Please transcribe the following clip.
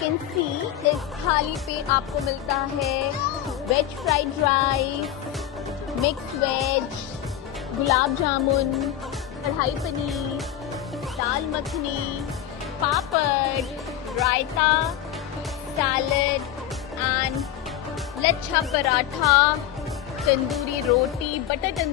can see इस थाली पे आपको मिलता है veg fried rice, mix veg, gulab jamun, kadhai paneer, dal makhani, papad, raita, salad and lachha paratha, tandoori roti, butter tandoori